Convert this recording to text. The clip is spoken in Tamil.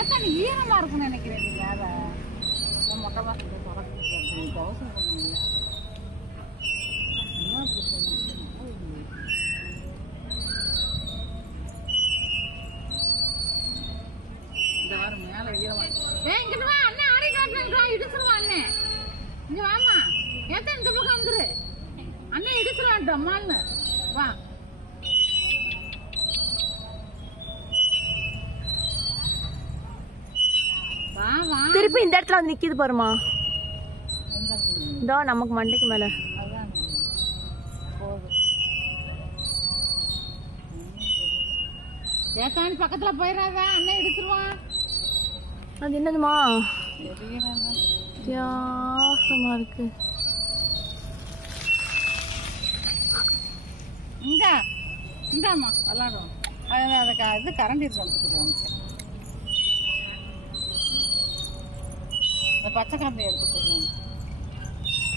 ஏத்தான் ஈரமா இருக்குன்னு நினைக்கிறேன். நீ வேற மொட்டை மாசத்துக்கு தொடர்ந்து தோசை பண்ணுவீங்க. இந்த வாரம் மேல ஈரமா. இங்கிட்டு வா அண்ணன், ஆரை காட்டுறேன் இடிச்சிருவான் அண்ணன். இங்க வாமா, ஏத்தான் இந்த பக்கம் வந்துரு. அண்ணன் இடிச்சிருவான் அம்மான்னு. வா திருப்பி இந்த இடத்துல வந்து நிக்குது பாருமா. இதோ நமக்கு மண்டைக்கு மேல. ஏத்தானி பக்கத்துல போயிடாத, அண்ணன் இடிச்சிருவான். அது என்னதுமா வித்தியாசமா இருக்கு. இந்தாம்மா விளாடுவோம். அதுக்கு இது கரண்ட் இருக்கு. இந்த பச்சை கரண்டி எடுத்து